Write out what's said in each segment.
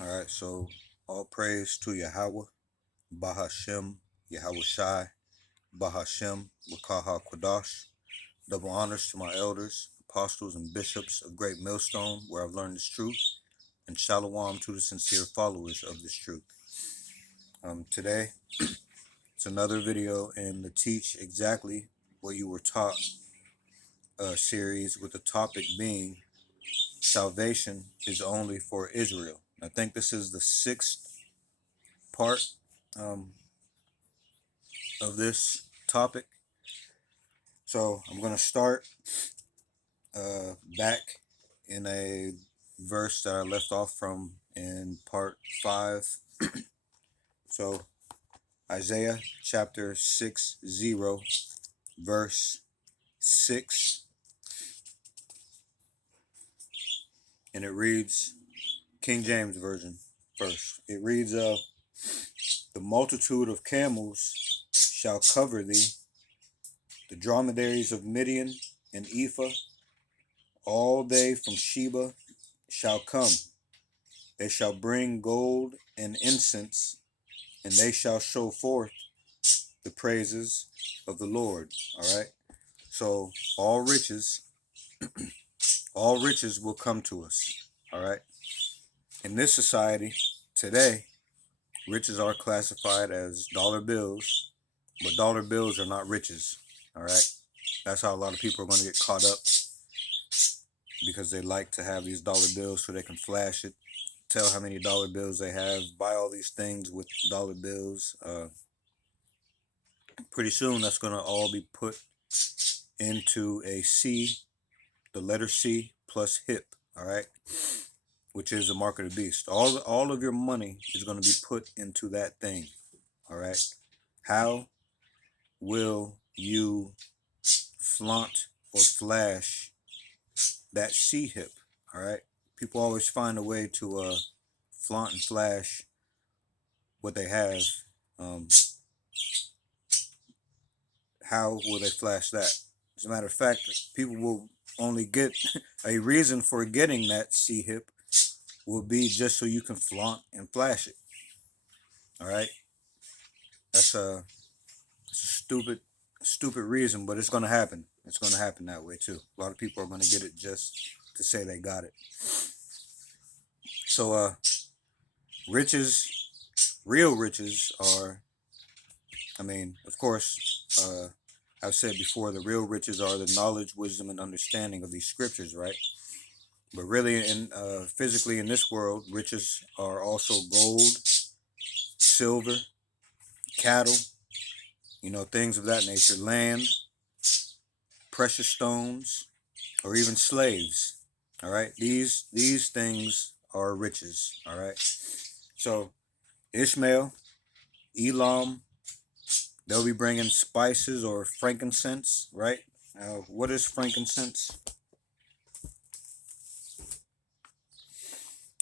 All right, so all praise to Yahweh, Bahashem, Yahweh Shai, Bahashem, Wakaha Kwadash. Double honors to my elders, apostles, and bishops of Great Millstone, where I've learned this truth, and shalom to the sincere followers of this truth. Today, it's another video in the Teach Exactly What You Were Taught series, with the topic being salvation is only for Israel. I think this is the sixth part um, of this topic. So I'm going to start back in a verse that I left off from in part 5. So Isaiah chapter 60, verse 6. And it reads, King James Version first. It reads, the multitude of camels shall cover thee, the dromedaries of Midian and Ephah, all they from Sheba shall come. They shall bring gold and incense, and they shall show forth the praises of the Lord. All right. So all riches will come to us. All right. In this society today, riches are classified as dollar bills, but dollar bills are not riches. All right. That's how a lot of people are going to get caught up, because they like to have these dollar bills so they can flash it, tell how many dollar bills they have, buy all these things with dollar bills. Pretty soon that's going to all be put into a C, the letter C plus HIP, all right, which is the mark of the beast. All of your money is going to be put into that thing, all right. How will you flaunt or flash that C HIP, all right? People always find a way to flaunt and flash what they have. Um, how will they flash that? As a matter of fact, people will only get a reason for getting that C HIP will be just so you can flaunt and flash it. All right, that's a stupid reason, but it's gonna happen. It's gonna happen that way too. A lot of people are gonna get it just to say they got it. So riches, real riches are, I mean, of course, I've said before, the real riches are the knowledge, wisdom, and understanding of these scriptures, right? But really, in physically in this world, riches are also gold, silver, cattle, things of that nature, land, precious stones, or even slaves. All right, these things are riches. All right, so Ishmael, Elam, they'll be bringing spices or frankincense. Right? What is frankincense?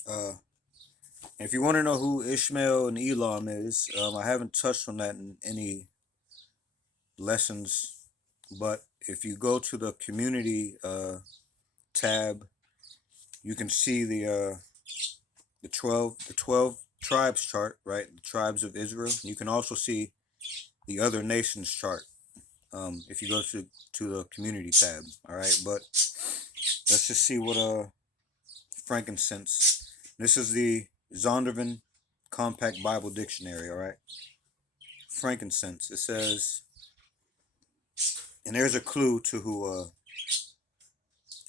Uh, if you want to know who Ishmael and Elam is, I haven't touched on that in any lessons, but if you go to the community tab, you can see the 12 tribes chart, right? The tribes of Israel. You can also see the other nations chart if you go to the community tab. All right, but let's just see what frankincense. This is the Zondervan Compact Bible Dictionary. All right, frankincense. It says, and there's a clue to who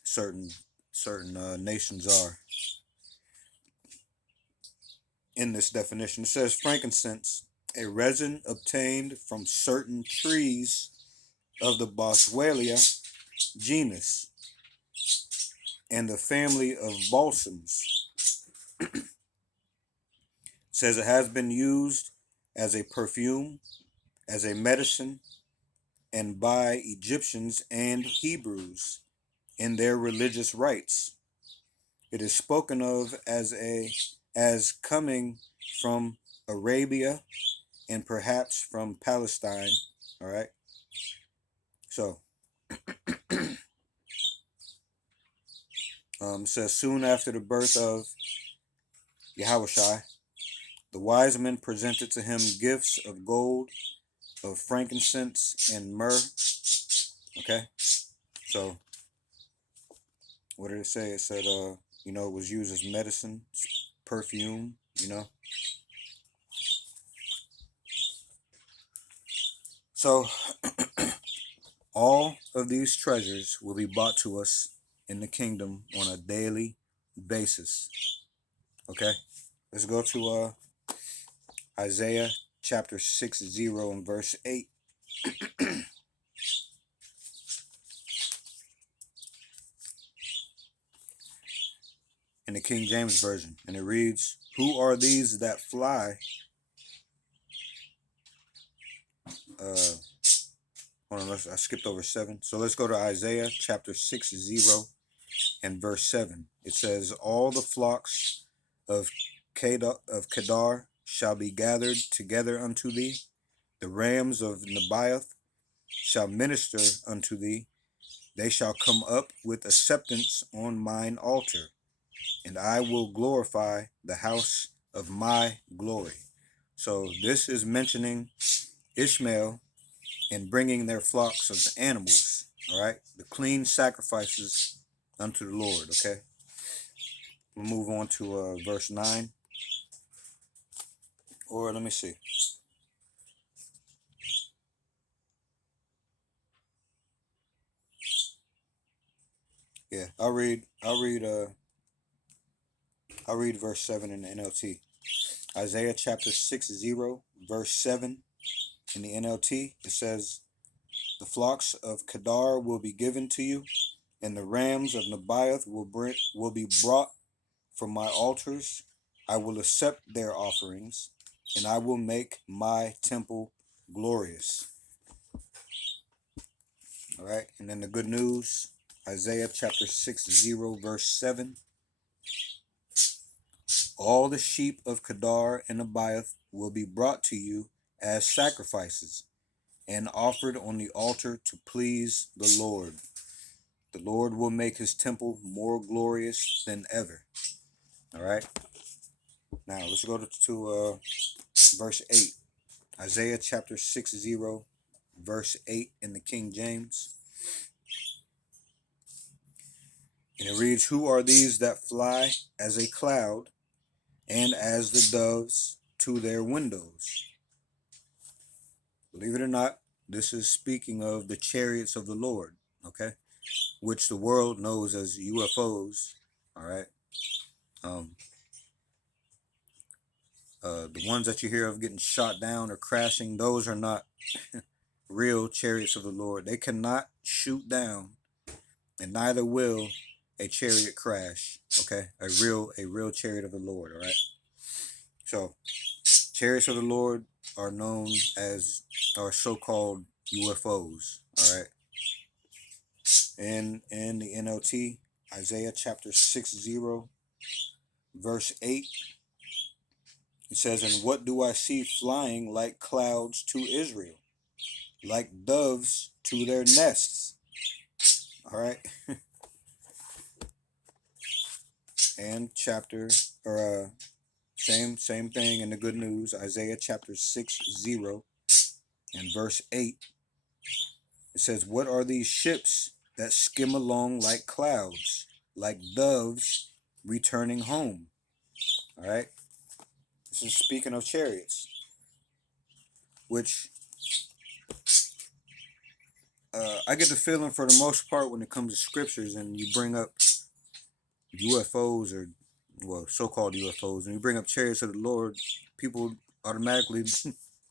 certain nations are in this definition. It says frankincense, a resin obtained from certain trees of the Boswellia genus and the family of balsams. It says it has been used as a perfume, as a medicine, and by Egyptians and Hebrews in their religious rites. It is spoken of as coming from Arabia and perhaps from Palestine. All right. So it says soon after the birth of Yahushai. The wise men presented to him gifts of gold, of frankincense, and myrrh. Okay, so what did it say? It said, it was used as medicine, perfume, So all of these treasures will be brought to us in the kingdom on a daily basis. Okay, let's go to Isaiah chapter 60 and verse 8. In the King James Version, and it reads, "Who are these that fly?" Hold on, I skipped over 7. So let's go to Isaiah chapter 60 and verse 7. It says, "All the flocks of Kedar shall be gathered together unto thee. The rams of Nebaioth shall minister unto thee. They shall come up with acceptance on mine altar, and I will glorify the house of my glory." So this is mentioning Ishmael and bringing their flocks of animals, all right? The clean sacrifices unto the Lord, okay? We'll move on to verse 9. Or let me see. Yeah, I'll read verse 7 in the NLT. Isaiah chapter 60, verse 7 in the NLT. It says, "The flocks of Kedar will be given to you, and the rams of Nebaioth will be brought from my altars. I will accept their offerings, and I will make my temple glorious." All right, and then the good news, Isaiah chapter 60, verse 7. "All the sheep of Kedar and Nebaioth will be brought to you as sacrifices and offered on the altar to please the Lord. The Lord will make his temple more glorious than ever." All right, now let's go to verse 8. Isaiah chapter 60, verse 8 in the King James. And it reads, "Who are these that fly as a cloud and as the doves to their windows?" Believe it or not, this is speaking of the chariots of the Lord, okay? Which the world knows as UFOs, all right? The ones that you hear of getting shot down or crashing, those are not real chariots of the Lord. They cannot shoot down, and neither will a chariot crash, okay? A real chariot of the Lord, all right? So chariots of the Lord are known as, or so-called UFOs, all right? In the NLT, Isaiah chapter 60, verse 8, it says, "And what do I see flying like clouds to Israel, like doves to their nests?" All right. And chapter, or same thing in the good news, Isaiah chapter 60 and verse 8. It says, "What are these ships that skim along like clouds, like doves returning home?" All right. This is speaking of chariots, which I get the feeling for the most part when it comes to scriptures and you bring up UFOs, or, well, so-called UFOs, and you bring up chariots of the Lord, people automatically,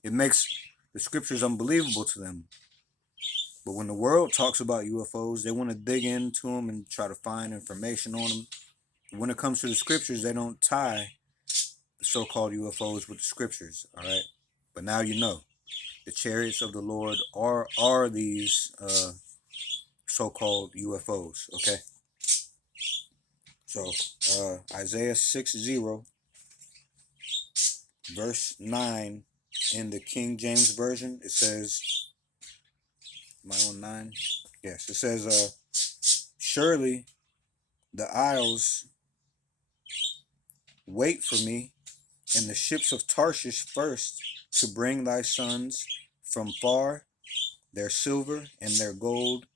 it makes the scriptures unbelievable to them. But when the world talks about UFOs, they want to dig into them and try to find information on them. When it comes to the scriptures, they don't tie the so-called UFOs with the scriptures, all right? But now you know. The chariots of the Lord are these so-called UFOs, okay? So Isaiah 60, verse 9 in the King James Version, it says, am I on 9? Yes, it says, "Surely the isles wait for me in the ships of Tarshish first, to bring thy sons from far, their silver and their gold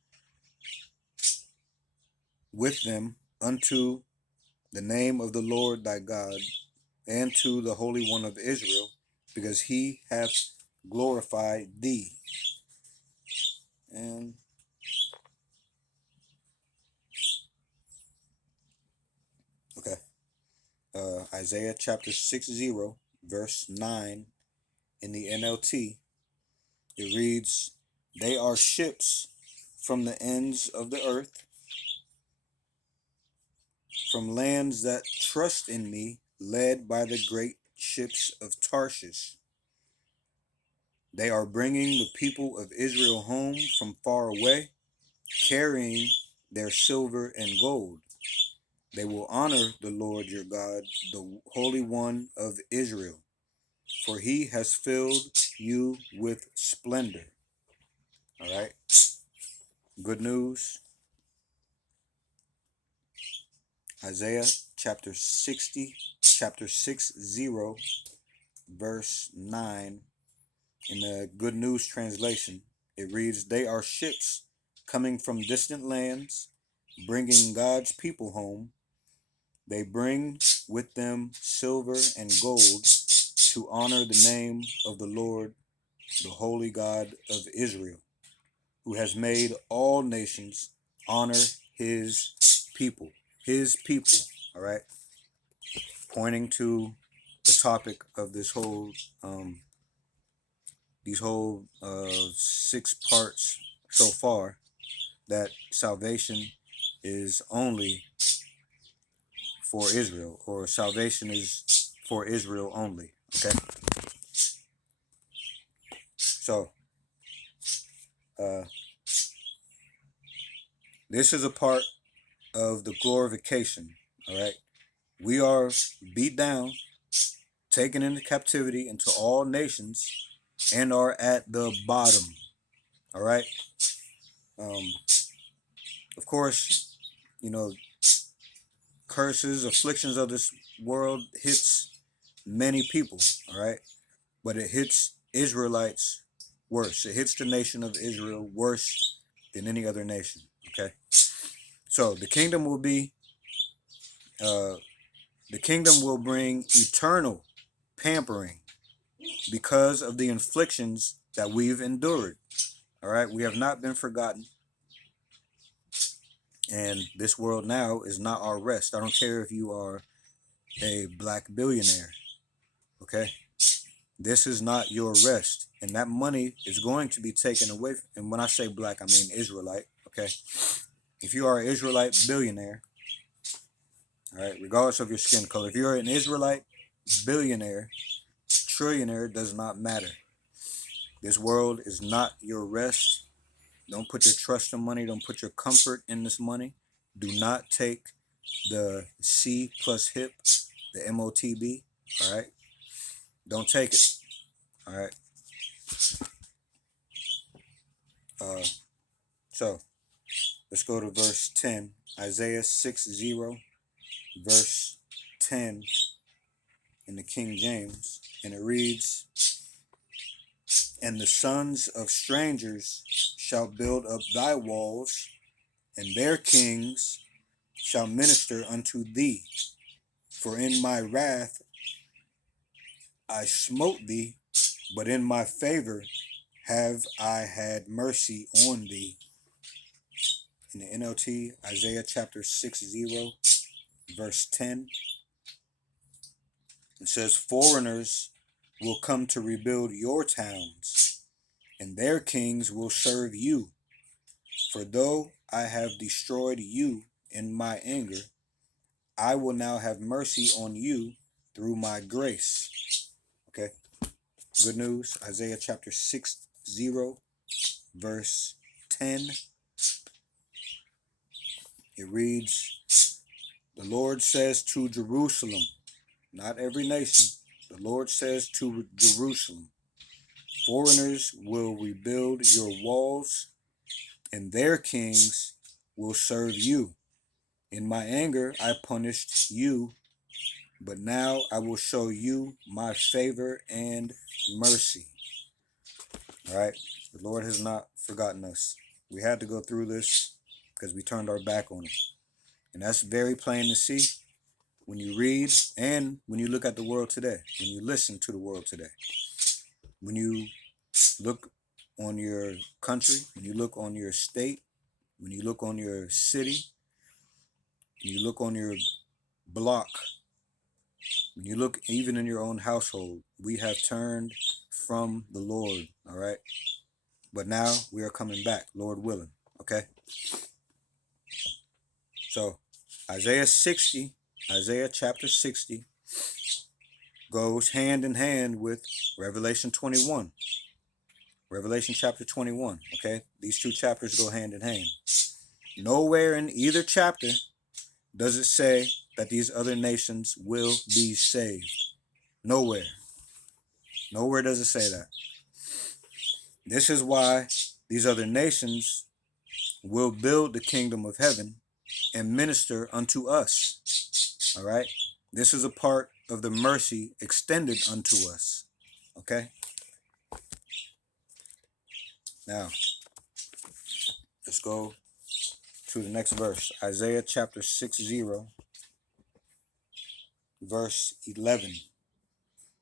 with them, unto the name of the Lord thy God, and to the Holy One of Israel, because he hath glorified thee. And okay, Isaiah chapter 60, verse 9 in the NLT, it reads, they are ships from the ends of the earth, from lands that trust in me, led by the great ships of Tarshish. They are bringing the people of Israel home from far away, carrying their silver and gold. They will honor the Lord your God, the Holy One of Israel, for he has filled you with splendor. All right. Good news. Isaiah chapter 60, verse 9. In the Good News translation, it reads, they are ships coming from distant lands, bringing God's people home. They bring with them silver and gold to honor the name of the Lord, the Holy God of Israel, who has made all nations honor his people. His people, all right? Pointing to the topic of this whole, these whole 6 parts so far, that salvation is only for Israel, or salvation is for Israel only, okay? So, this is a part of the glorification, all right? We are beat down, taken into captivity into all nations, and are at the bottom, all right? Of course, you know, curses, afflictions of this world hits many people, all right? But it hits Israelites worse. It hits the nation of Israel worse than any other nation, okay? So the kingdom will be, the kingdom will bring eternal pampering because of the inflictions that we've endured, all right? We have not been forgotten. And this world now is not our rest. I don't care if you are a black billionaire, okay? This is not your rest. And that money is going to be taken away. And when I say black, I mean Israelite, okay? If you are an Israelite billionaire, all right, regardless of your skin color, if you're an Israelite billionaire, trillionaire, does not matter. This world is not your rest. Don't put your trust in money. Don't put your comfort in this money. Do not take the C plus HIP, the MOTB, all right? Don't take it, all right? So let's go to verse 10, Isaiah 60, verse 10 in the King James, and it reads, and the sons of strangers shall build up thy walls, and their kings shall minister unto thee. For in my wrath I smote thee, but in my favor have I had mercy on thee. In the NLT, Isaiah chapter 60, verse 10, it says, foreigners will come to rebuild your towns, and their kings will serve you. For though I have destroyed you in my anger, I will now have mercy on you through my grace. Okay. Good news. Isaiah chapter 60, verse 10. It reads, the Lord says to Jerusalem, not every nation, the Lord says to Jerusalem, foreigners will rebuild your walls, and their kings will serve you. In my anger I punished you, But now I will show you my favor and mercy. All right. The Lord has not forgotten us. We had to go through this because we turned our back on him. And that's very plain to see when you read and when you look at the world today, when you listen to the world today, when you look on your country, when you look on your state, when you look on your city, when you look on your block, when you look even in your own household, we have turned from the Lord, all right? But now we are coming back, Lord willing, okay? So Isaiah chapter 60 goes hand in hand with Revelation 21. Revelation chapter 21, okay? These two chapters go hand in hand. Nowhere in either chapter does it say that these other nations will be saved. Nowhere. Nowhere does it say that. This is why these other nations will build the kingdom of heaven and minister unto us. All right? This is a part of the mercy extended unto us. Okay? Now, let's go to the next verse. Isaiah chapter 60, verse 11.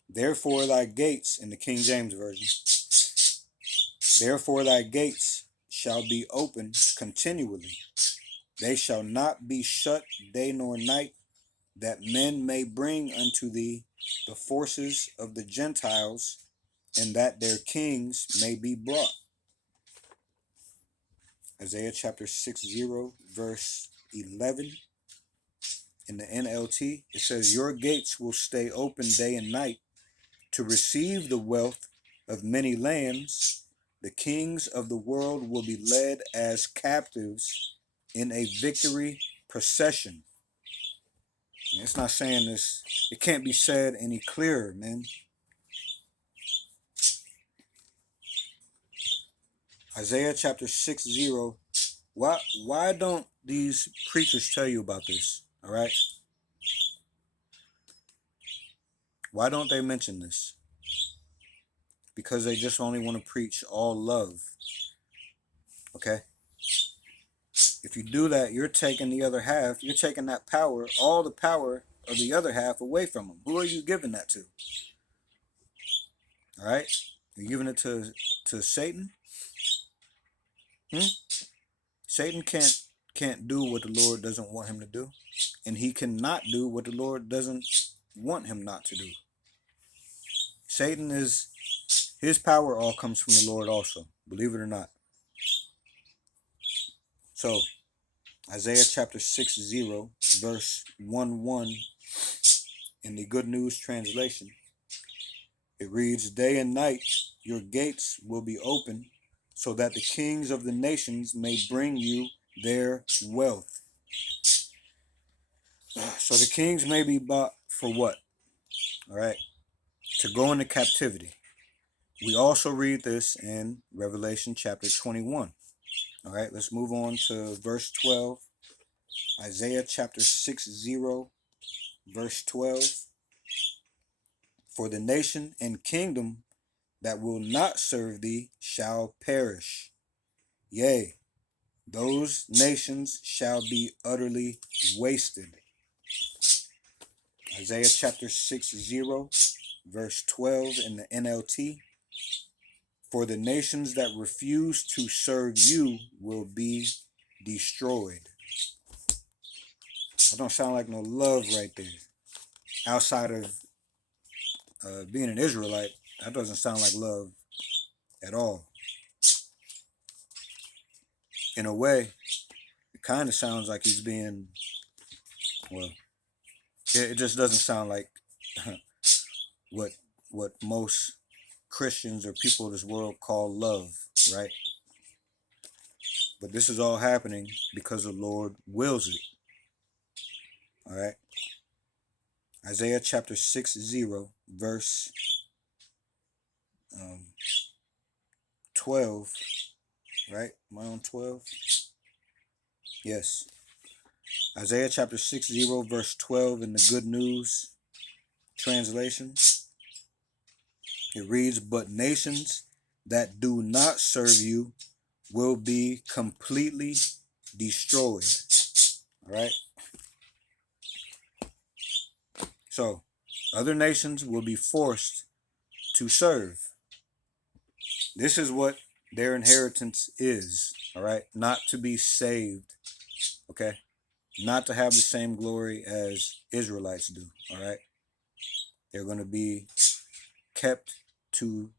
Therefore thy gates, in the King James Version, therefore thy gates shall be open continually. They shall not be shut day nor night, that men may bring unto thee the forces of the Gentiles, and that their kings may be brought. Isaiah chapter 60, verse 11. In the NLT, it says, your gates will stay open day and night to receive the wealth of many lands. The kings of the world will be led as captives in a victory procession. And it's not saying this, it can't be said any clearer, man. Isaiah chapter 60. Why don't these preachers tell you about this? All right? Why don't they mention this? Because they just only want to preach all love. Okay? If you do that, you're taking the other half, you're taking that power, all the power of the other half away from them. Who are you giving that to? All right? You're giving it to Satan? Satan can't do what the Lord doesn't want him to do, and he cannot do what the Lord doesn't want him not to do. Satan is, his power all comes from the Lord also, believe it or not. So Isaiah chapter 60, verse 1:1 in the Good News translation, it reads, day and night your gates will be open, so that the kings of the nations may bring you their wealth. So the kings may be bought for what? All right, to go into captivity. We also read this in Revelation chapter 21. All right, let's move on to verse 12. Isaiah chapter 60, verse 12. For the nation and kingdom that will not serve thee shall perish. Yea, those nations shall be utterly wasted. Isaiah chapter 60, verse 12 in the NLT. For the nations that refuse to serve you will be destroyed. That don't sound like no love right there. Outside of being an Israelite, that doesn't sound like love at all. In a way, it kind of sounds like he's being, well, it just doesn't sound like what most Christians or people of this world call love, right? But this is all happening because the Lord wills it. All right. Isaiah chapter 60, verse 12, right? Am I on 12? Yes. Isaiah chapter 60, verse 12 in the Good News. translation. It reads, "But nations that do not serve you will be completely destroyed." All right. So, other nations will be forced to serve. This is what their inheritance is. All right. Not to be saved. Okay. Not to have the same glory as Israelites do. All right. They're going to be kept to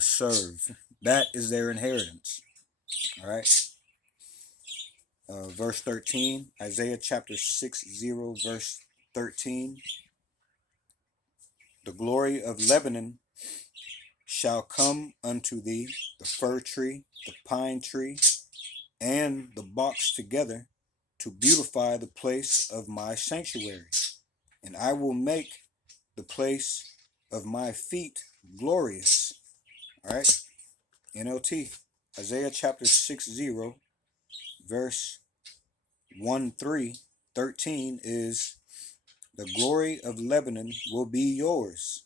serve. That is their inheritance. All right. Verse 13, Isaiah chapter 60, verse 13. "The glory of Lebanon shall come unto thee, the fir tree, the pine tree, and the box together, to beautify the place of my sanctuary. And I will make the place of my feet glorious." All right. NLT. Isaiah chapter 60, verse 13 is, "The glory of Lebanon will be yours,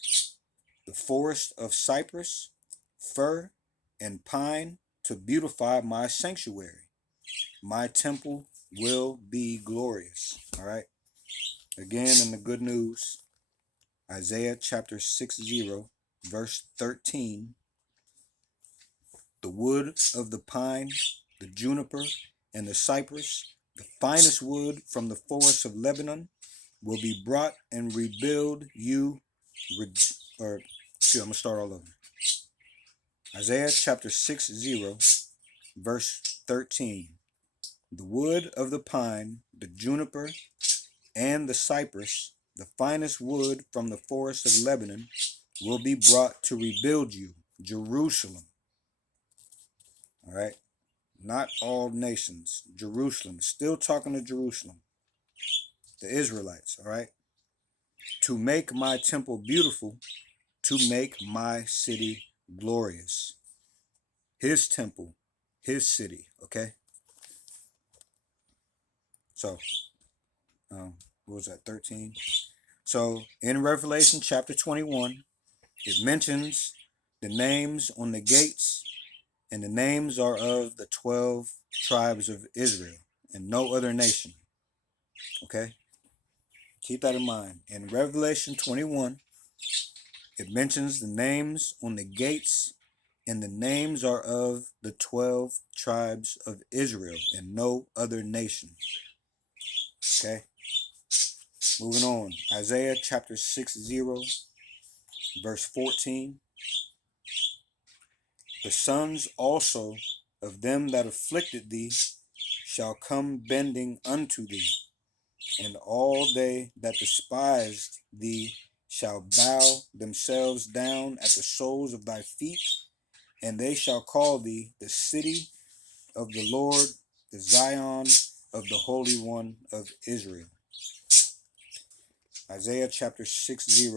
the forest of cypress, fir, and pine, to beautify my sanctuary. My temple will be glorious." All right. Again, in the good news, Isaiah chapter 60, verse 13. "The wood of the pine, the juniper, and the cypress, the finest wood from the forest of Lebanon, will be brought and rebuild you." I'm going to start all over. Isaiah chapter 60, verse 13. "The wood of the pine, the juniper, and the cypress, the finest wood from the forest of Lebanon, will be brought to rebuild you, Jerusalem." All right. Not all nations. Jerusalem. Still talking to Jerusalem. The Israelites. All right. "To make my temple beautiful, to make my city glorious." His temple, his city. Okay. So, what was that? 13. So, in Revelation chapter 21, it mentions the names on the gates, and the names are of the 12 tribes of Israel and no other nation. Okay? Keep that in mind. In Revelation 21, it mentions the names on the gates, and the names are of the 12 tribes of Israel and no other nation. Okay? Moving on. Isaiah chapter 60, verse 14. "The sons also of them that afflicted thee shall come bending unto thee, and all they that despised thee shall bow themselves down at the soles of thy feet, and they shall call thee the city of the Lord, the Zion of the Holy One of Israel." Isaiah chapter 60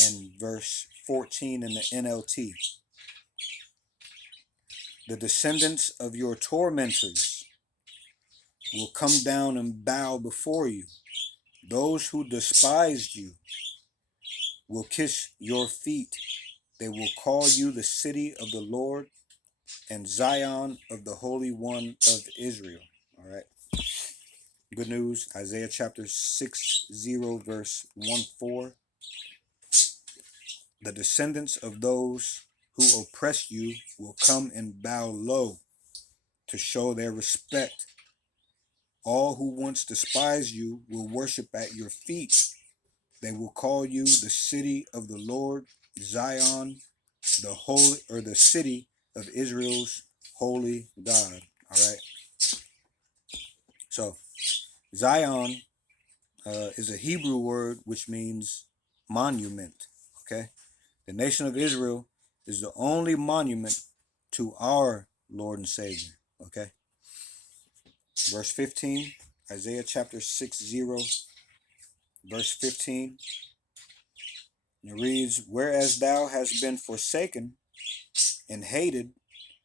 and verse 14 in the NLT. "The descendants of your tormentors will come down and bow before you. Those who despised you will kiss your feet. They will call you the city of the Lord and Zion of the Holy One of Israel." All right. Good news. Isaiah chapter 60, verse 1-4. "The descendants of those who oppress you will come and bow low to show their respect. All who once despised you will worship at your feet. They will call you the city of the Lord, Zion, the holy, or the city of Israel's holy God." All right. So Zion is a Hebrew word which means monument. Okay. The nation of Israel is the only monument to our Lord and Savior. Okay. Verse 15, Isaiah chapter 60, verse 15. It reads, "Whereas thou hast been forsaken and hated,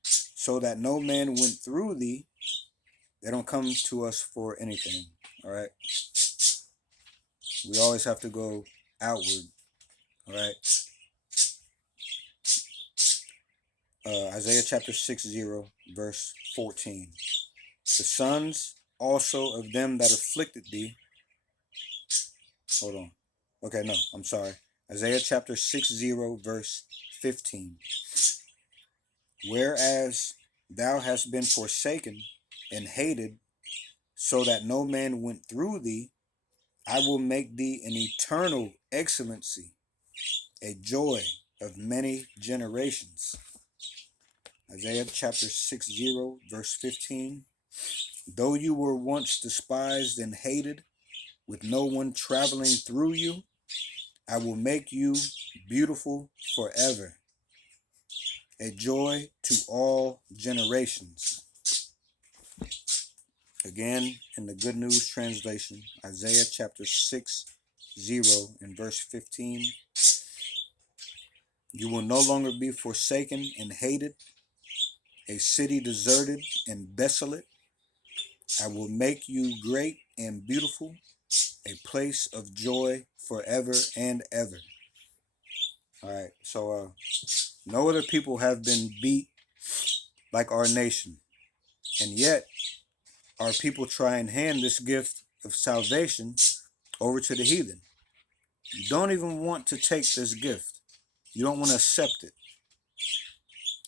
so that no man went through thee." They don't come to us for anything. All right. We always have to go outward. All right. Isaiah chapter 60, verse 14. The sons also of them that afflicted thee. Hold on. Okay, no, I'm sorry. Isaiah chapter 60, verse 15. Whereas thou hast been forsaken and hated, so that no man went through thee, I will make thee an eternal excellency, a joy of many generations. Isaiah chapter 60, verse 15. Though you were once despised and hated, with no one traveling through you, I will make you beautiful forever, a joy to all generations. Again, in the Good News Translation, Isaiah chapter 60 and verse 15. You will no longer be forsaken and hated, a city deserted and desolate. I will make you great and beautiful, a place of joy forever and ever. All right, so no other people have been beat like our nation, and yet our people try and hand this gift of salvation over to the heathen. You don't even want to take this gift. You don't want to accept it.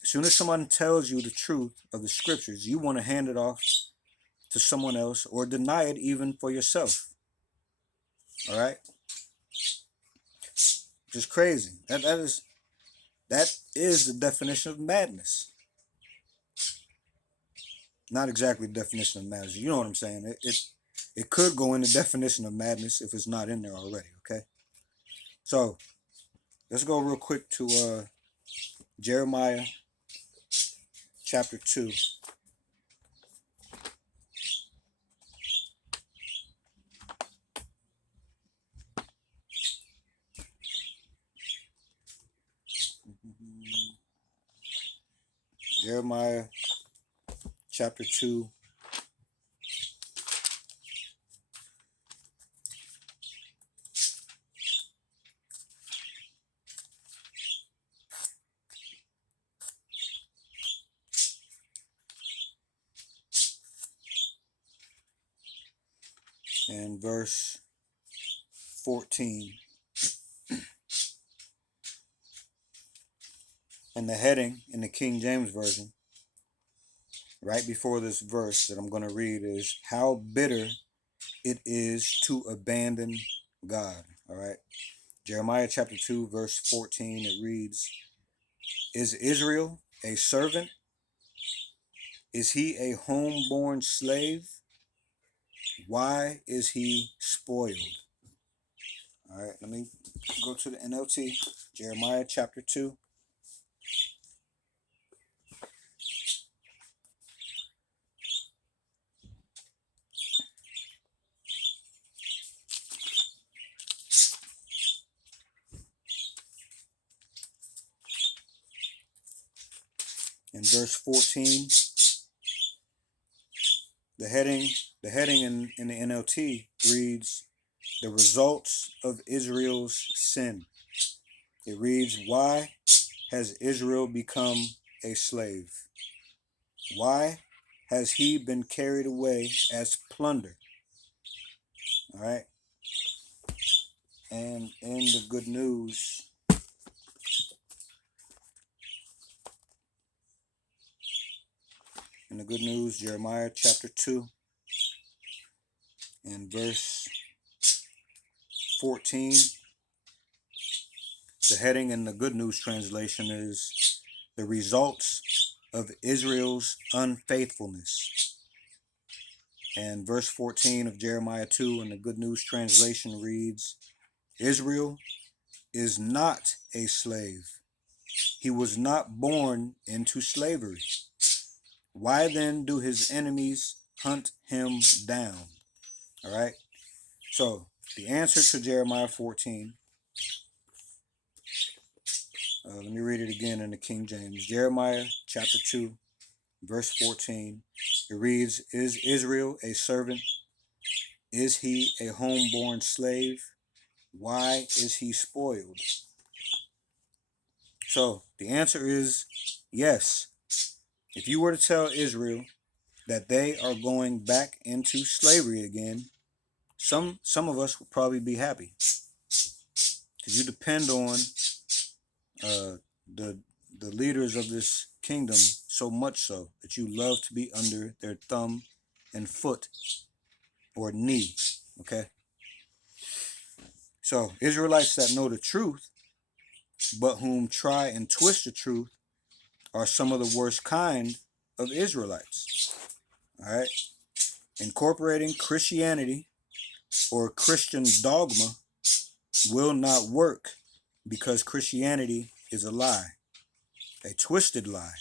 As soon as someone tells you the truth of the scriptures, you want to hand it off to someone else or deny it even for yourself. All right? Just crazy. That is the definition of madness. Not exactly the definition of madness. You know what I'm saying? It could go in the definition of madness if it's not in there already, okay? So let's go real quick to Jeremiah chapter 2. Jeremiah chapter 2. And verse 14. And the heading in the King James Version, right before this verse that I'm going to read, is how bitter it is to abandon God. All right. Jeremiah chapter 2, verse 14, it reads, Is Israel a servant? Is he a homeborn slave? Why is he spoiled? All right, let me go to the NLT, Jeremiah chapter 2. In verse 14, the heading in the NLT reads, The results of Israel's sin. It reads, Why has Israel become a slave? Why has he been carried away as plunder? All right. And in the Good News, Jeremiah chapter 2 and verse 14, the heading in the Good News translation is The Results of Israel's Unfaithfulness. And verse 14 of Jeremiah 2 in the Good News translation reads, Israel is not a slave. He was not born into slavery. Why then do his enemies hunt him down? All right. So the answer to Jeremiah 14, let me read it again in the King James. Jeremiah chapter 2, verse 14. It reads, Is Israel a servant? Is he a homeborn slave? Why is he spoiled? So the answer is yes. If you were to tell Israel that they are going back into slavery again, some of us would probably be happy, because you depend on uh, the leaders of this kingdom so much so that you love to be under their thumb and foot or knee. Okay. So Israelites that know the truth, but whom try and twist the truth, are some of the worst kind of Israelites. All right. Incorporating Christianity or Christian dogma will not work, because Christianity is a lie, a twisted lie.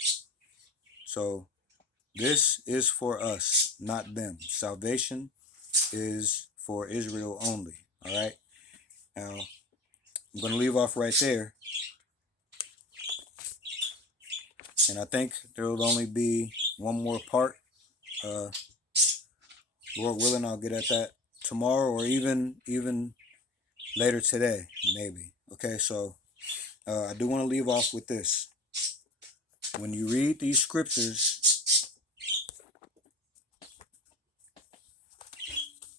So this is for us, not them. Salvation is for Israel only. All right. Now, I'm going to leave off right there. And I think there will only be one more part. Lord willing, I'll get at that tomorrow, or even later today, maybe. Okay, so I do want to leave off with this. When you read these scriptures,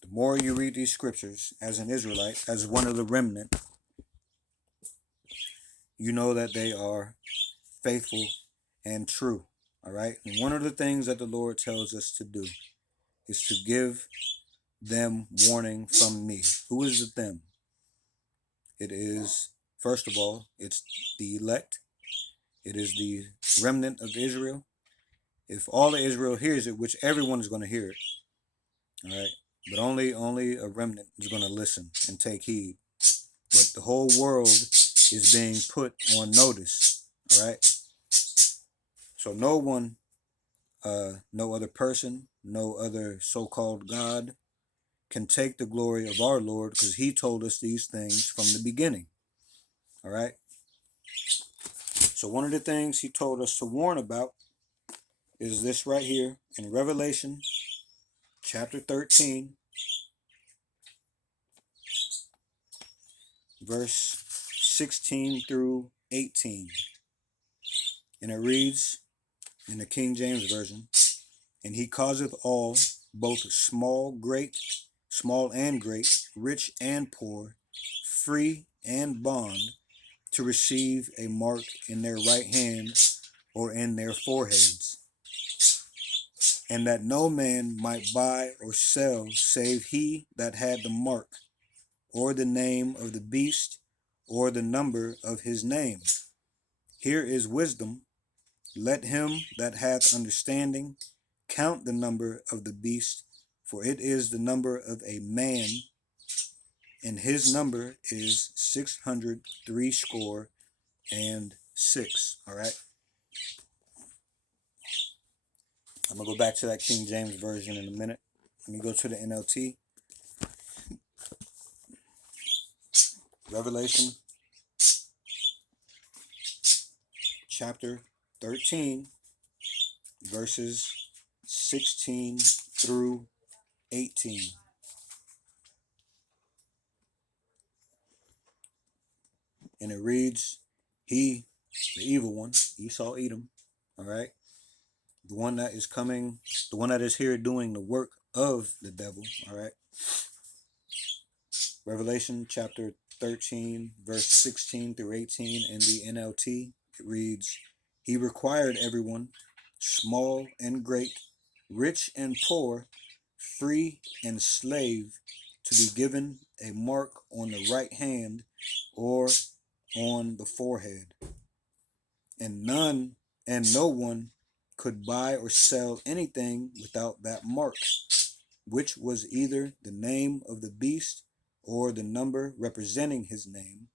the more you read these scriptures as an Israelite, as one of the remnant, you know that they are faithful and true. All right. And one of the things that the Lord tells us to do is to give them warning from me. Who is the them? It is, first of all, it's the elect. It is the remnant of Israel. If all of Israel hears it, which everyone is going to hear it, all right, but only a remnant is going to listen and take heed. But the whole world is being put on notice. All right. So no one, no other person, no other so-called God can take the glory of our Lord, because he told us these things from the beginning. All right. So one of the things he told us to warn about is this right here in Revelation chapter 13, verse 16 through 18. And it reads in the King James Version, "And he causeth all, both small and great, rich and poor, free and bond, to receive a mark in their right hand or in their foreheads, and that no man might buy or sell save he that had the mark, or the name of the beast, or the number of his name. Here is wisdom. Let him that hath understanding count the number of the beast, for it is the number of a man, and his number is 666. All right. I'm going to go back to that King James Version in a minute. Let me go to the NLT. Revelation chapter 13, verses 16 through 18. And it reads, he, the evil one, Esau Edom, all right, the one that is coming, the one that is here doing the work of the devil, all right. Revelation chapter 13, verse 16 through 18 in the NLT, it reads, he required everyone, small and great, rich and poor, free and slave, to be given a mark on the right hand or on the forehead. And no one could buy or sell anything without that mark, which was either the name of the beast or the number representing his name.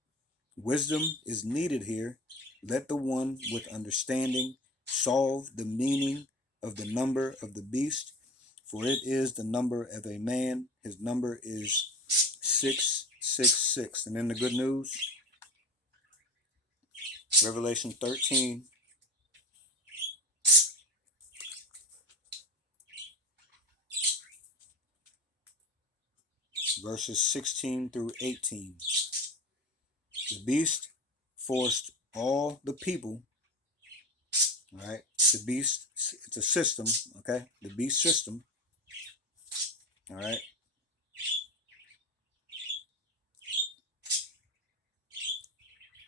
Wisdom is needed here. Let the one with understanding solve the meaning of the number of the beast, for it is the number of a man. His number is 666. And then the good news, Revelation 13, verses 16 through 18. The beast forced all the people, all right? The beast, it's a system, okay? The beast system, all right?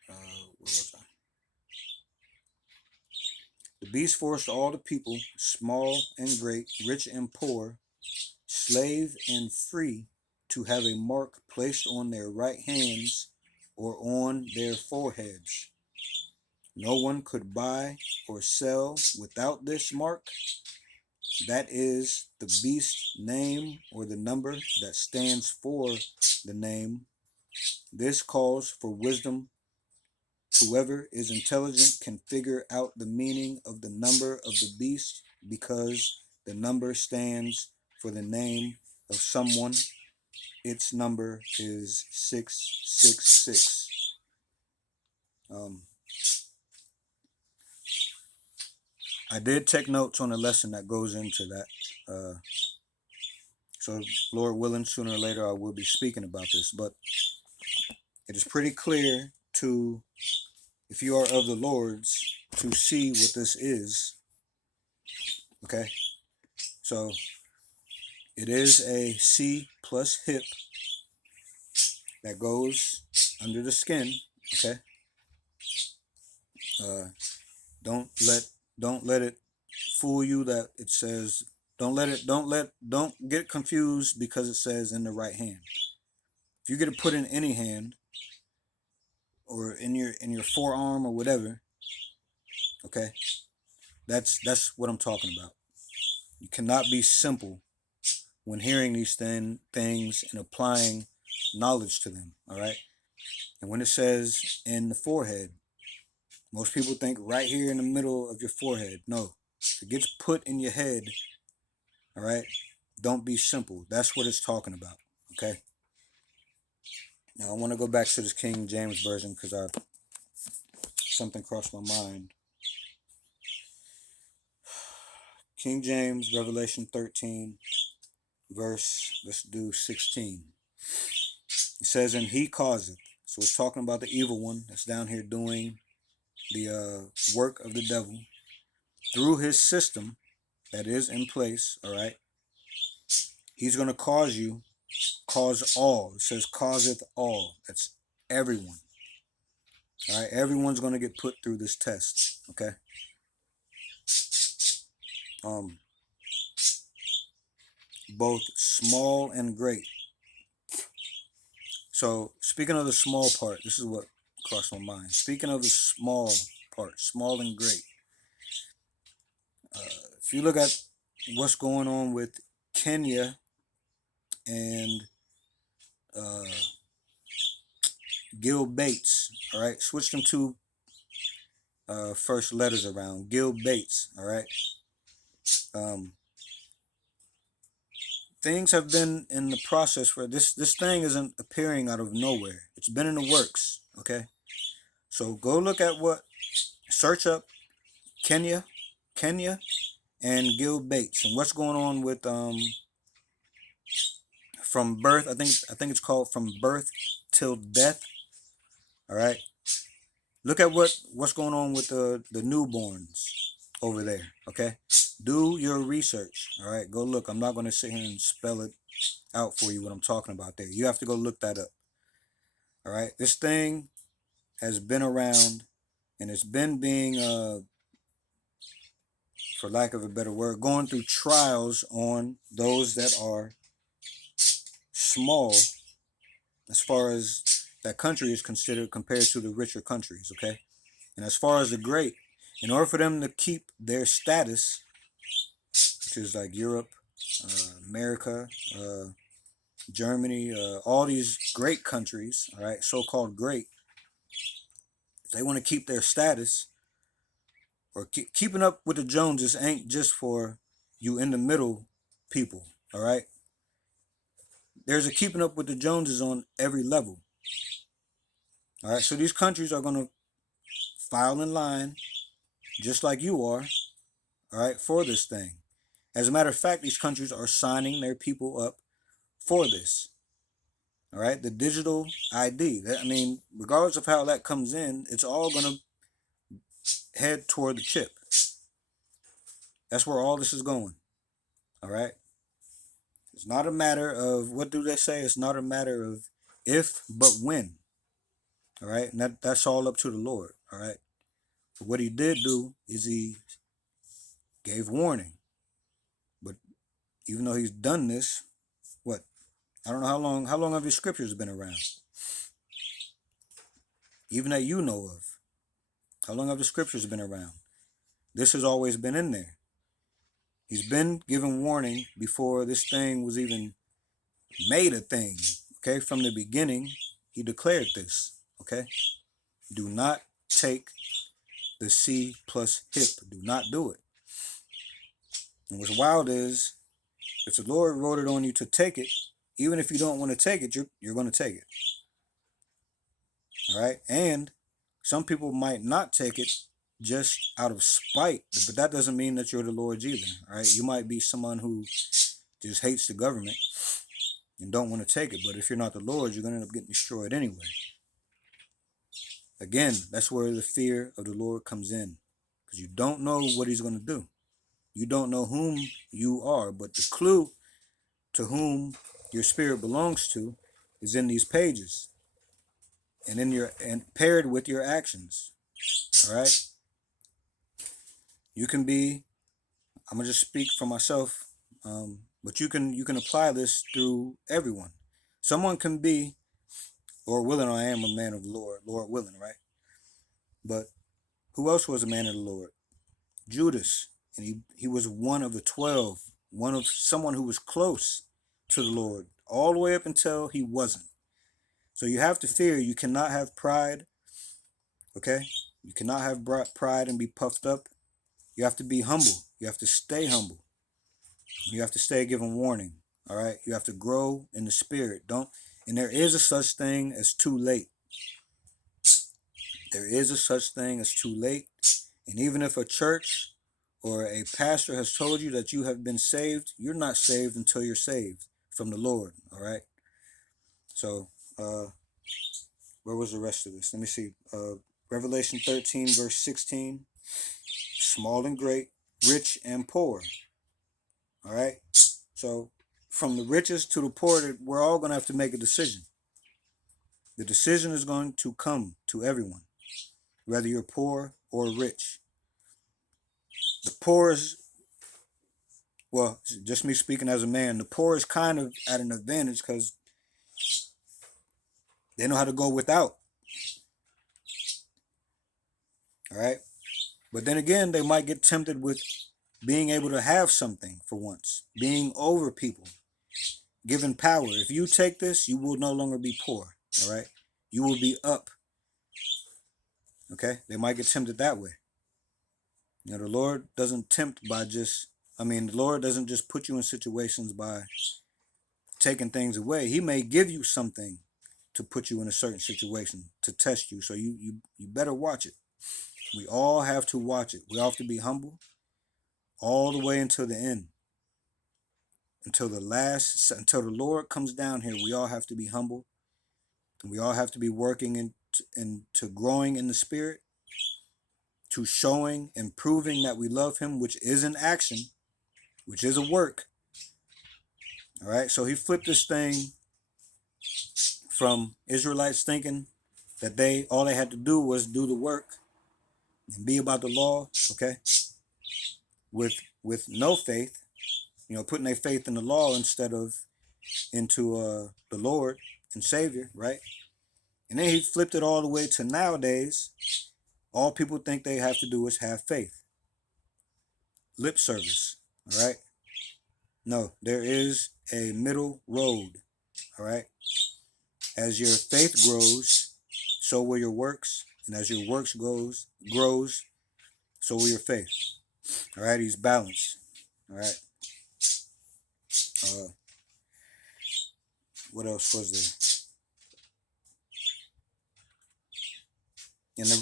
Where was I? The beast forced all the people, small and great, rich and poor, slave and free, to have a mark placed on their right hands or on their foreheads. No one could buy or sell without this mark, that is, the beast's name or the number that stands for the name. This calls for wisdom. Whoever is intelligent can figure out the meaning of the number of the beast, because the number stands for the name of someone. Its number is 666. I did take notes on the lesson that goes into that. So, Lord willing, sooner or later I will be speaking about this. But it is pretty clear to, if you are of the Lord's, to see what this is. Okay? So, it is a C plus hip that goes under the skin. Okay? Don't let it fool you that it says, don't get confused because it says in the right hand. If you get it put in any hand or in your forearm or whatever, okay, that's what I'm talking about. You cannot be simple when hearing these things and applying knowledge to them. All right. And when it says in the forehead, most people think right here in the middle of your forehead. No, if it gets put in your head, all right, don't be simple. That's what it's talking about. Okay. Now I want to go back to this King James version because something crossed my mind. King James, Revelation 13, let's do 16. It says, and he causeth. So it's talking about the evil one that's down here doing the work of the devil through his system that is in place, all right? He's going to cause all. It says causeth all. That's everyone. All right, everyone's going to get put through this test, okay? Both small and great. So, speaking of the small part, this is what crossed my mind. Speaking of the small part, small and great. If you look at what's going on with Kenya and Gil Bates, all right? Switch them two first letters around. Gil Bates, all right? Things have been in the process where this thing isn't appearing out of nowhere. It's been in the works, okay? So go look at search up Kenya and Gil Bates and what's going on with from birth. I think it's called From Birth Till Death. All right. Look at what's going on with the newborns over there. Okay. Do your research. All right. Go look. I'm not going to sit here and spell it out for you what I'm talking about there. You have to go look that up. All right. This thing has been around and it's been being for lack of a better word, going through trials on those that are small as far as that country is considered compared to the richer countries, okay? And as far as the great, in order for them to keep their status, which is like Europe, America, Germany, all these great countries, all right, so-called great, if they want to keep their status, or keeping up with the Joneses ain't just for you in the middle people, all right? There's a keeping up with the Joneses on every level. All right, so these countries are going to file in line just like you are, all right, for this thing. As a matter of fact, these countries are signing their people up for this. All right, the digital ID. I mean, regardless of how that comes in, it's all going to head toward the chip. That's where all this is going. All right. It's not a matter of, what do they say? It's not a matter of if, but when. All right. And that's all up to the Lord. All right. But what he did do is he gave warning. But even though he's done this, what? I don't know how long have his scriptures been around? Even that you know of. How long have the scriptures been around? This has always been in there. He's been given warning before this thing was even made a thing. Okay, from the beginning, he declared this. Okay, do not take the C plus hip. Do not do it. And what's wild is, if the Lord wrote it on you to take it, even if you don't want to take it, you're going to take it. All right, and some people might not take it just out of spite, but that doesn't mean that you're the Lord's either. All right, you might be someone who just hates the government and don't want to take it, but if you're not the Lord, you're going to end up getting destroyed anyway. Again, that's where the fear of the Lord comes in, because you don't know what he's going to do. You don't know whom you are, but the clue to whom your spirit belongs to is in these pages and paired with your actions. All right, you can be, I'm gonna just speak for myself, but you can apply this through everyone. Someone can be, Lord willing, I am a man of the Lord, Lord willing, right? But who else was a man of the Lord? Judas, and he was one of the 12, one of someone who was close to the Lord, all the way up until he wasn't. So you have to fear. You cannot have pride. Okay, you cannot have pride and be puffed up. You have to be humble. You have to stay humble. You have to stay giving warning. All right. You have to grow in the spirit. And there is a such thing as too late. There is a such thing as too late. And even if a church or a pastor has told you that you have been saved, you're not saved until you're saved from the Lord. All right. So, where was the rest of this? Let me see. Revelation 13, verse 16. Small and great, rich and poor. All right. So, from the richest to the poor, we're all going to have to make a decision. The decision is going to come to everyone, whether you're poor or rich. The poor is, well, just me speaking as a man, the poor is kind of at an advantage because they know how to go without. All right. But then again, they might get tempted with being able to have something for once, being over people, given power. If you take this, you will no longer be poor. All right. You will be up. Okay. They might get tempted that way. You know, the Lord doesn't tempt by the Lord doesn't just put you in situations by taking things away. He may give you something to put you in a certain situation to test you. So you better watch it. We all have to watch it. We all have to be humble all the way until the end. Until the Lord comes down here, we all have to be humble. And we all have to be working into growing in the spirit, to showing and proving that we love him, which is an action, which is a work. All right. So he flipped this thing from Israelites thinking that all they had to do was do the work and be about the law. Okay. With no faith, putting their faith in the law instead of into the Lord and Savior, right? And then he flipped it all the way to nowadays. All people think they have to do is have faith. Lip service, all right? No, there is a middle road, all right? As your faith grows, so will your works. And as your works grows, so will your faith. All right, he's balanced. All right. What else was there? And the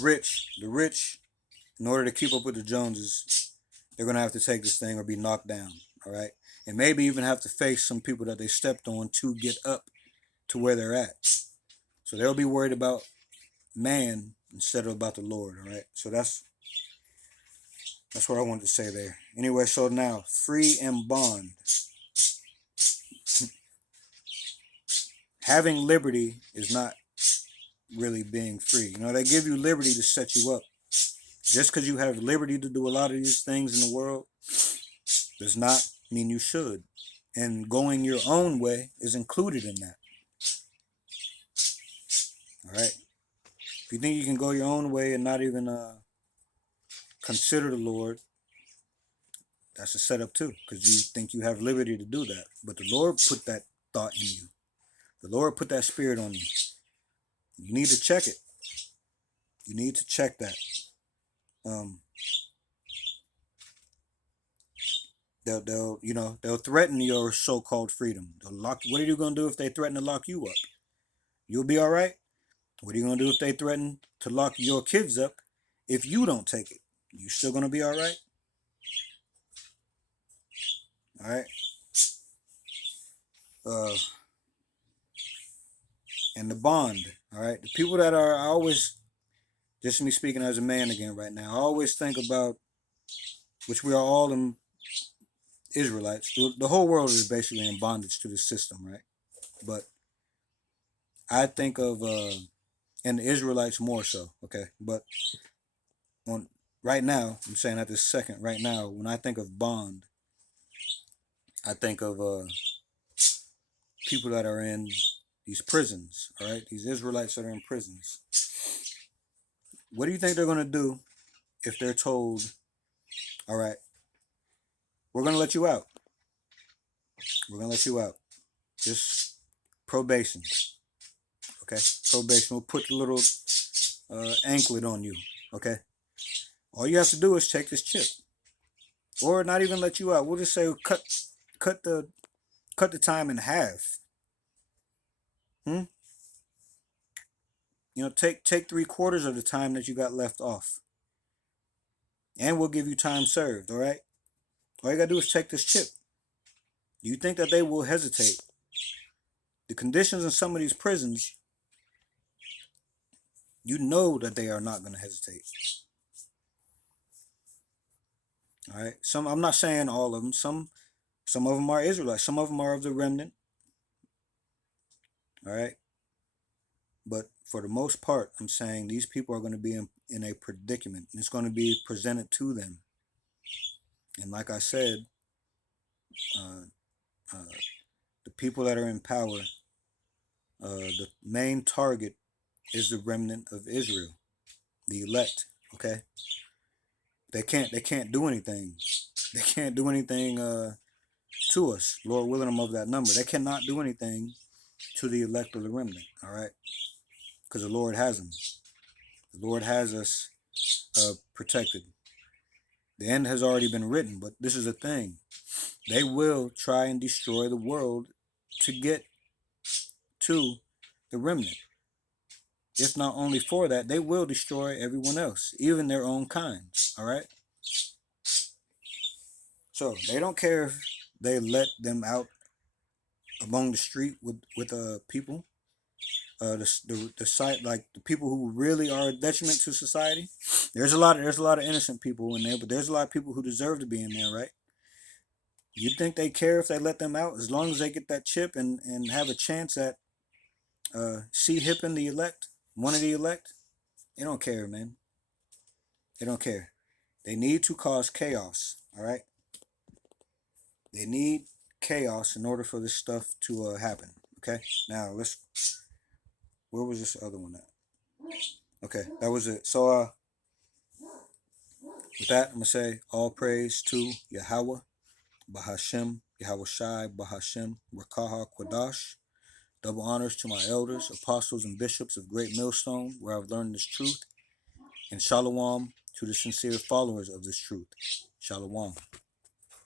rich, in order to keep up with the Joneses, they're going to have to take this thing or be knocked down. All right. And maybe even have to face some people that they stepped on to get up to where they're at. So they'll be worried about man instead of about the Lord. All right. So that's what I wanted to say there. Anyway, so now free and bond. Having liberty is not really being free. They give you liberty to set you up. Just because you have liberty to do a lot of these things in the world does not mean you should. And going your own way is included in that. All right. If you think you can go your own way and not even consider the Lord, that's a setup too, because you think you have liberty to do that. But the Lord put that thought in you. The Lord put that spirit on you. You need to check it. You need to check that. They'll threaten your so-called freedom. They'll lock. What are you gonna do if they threaten to lock you up? You'll be all right. What are you gonna do if they threaten to lock your kids up if you don't take it? You still gonna be all right? All right. And the bond. All right. The people that are always, just me speaking as a man again right now, I always think about, which we are all in Israelites. The whole world is basically in bondage to the system, right? But I think of, and the Israelites more so, okay? But right now, I'm saying at this second, right now, when I think of bond, I think of people that are in these prisons, all right? These Israelites that are in prisons. What do you think they're going to do if they're told, all right, we're going to let you out. We're going to let you out. Just probation. Okay? Probation. We'll put the little anklet on you. Okay? All you have to do is take this chip. Or not even let you out. We'll just say cut the time in half. Take 3/4 of the time that you got left off. And we'll give you time served, all right? All you got to do is take this chip. Do you think that they will hesitate? The conditions in some of these prisons, you know that they are not going to hesitate. All right? I'm not saying all of them. Some of them are Israelites. Some of them are of the remnant. All right? But for the most part, I'm saying these people are going to be in a predicament. And it's going to be presented to them. And like I said, the people that are in power, the main target is the remnant of Israel, the elect. Okay, they can't do anything. They can't do anything to us. Lord willing, I'm of that number. They cannot do anything to the elect of the remnant. All right, because the Lord has them. The Lord has us protected. The end has already been written, but this is a thing. They will try and destroy the world to get to the remnant. If not only for that, they will destroy everyone else, even their own kind. All right? So they don't care if they let them out among the street with people. The site, like the people who really are a detriment to society. There's a lot of innocent people in there, but there's a lot of people who deserve to be in there, right? You think they care if they let them out as long as they get that chip and have a chance at hipping the elect, one of the elect? They don't care, man. They don't care. They need to cause chaos, all right? They need chaos in order for this stuff to happen, okay? Now, where was this other one at? Okay, that was it. So, with that, I'm going to say all praise to Yahweh, Bahashem, Yahweh Shai, Bahashem, Rakaha, Quadash. Double honors to my elders, apostles, and bishops of Great Millstone, where I've learned this truth. And shalom to the sincere followers of this truth. Shalom.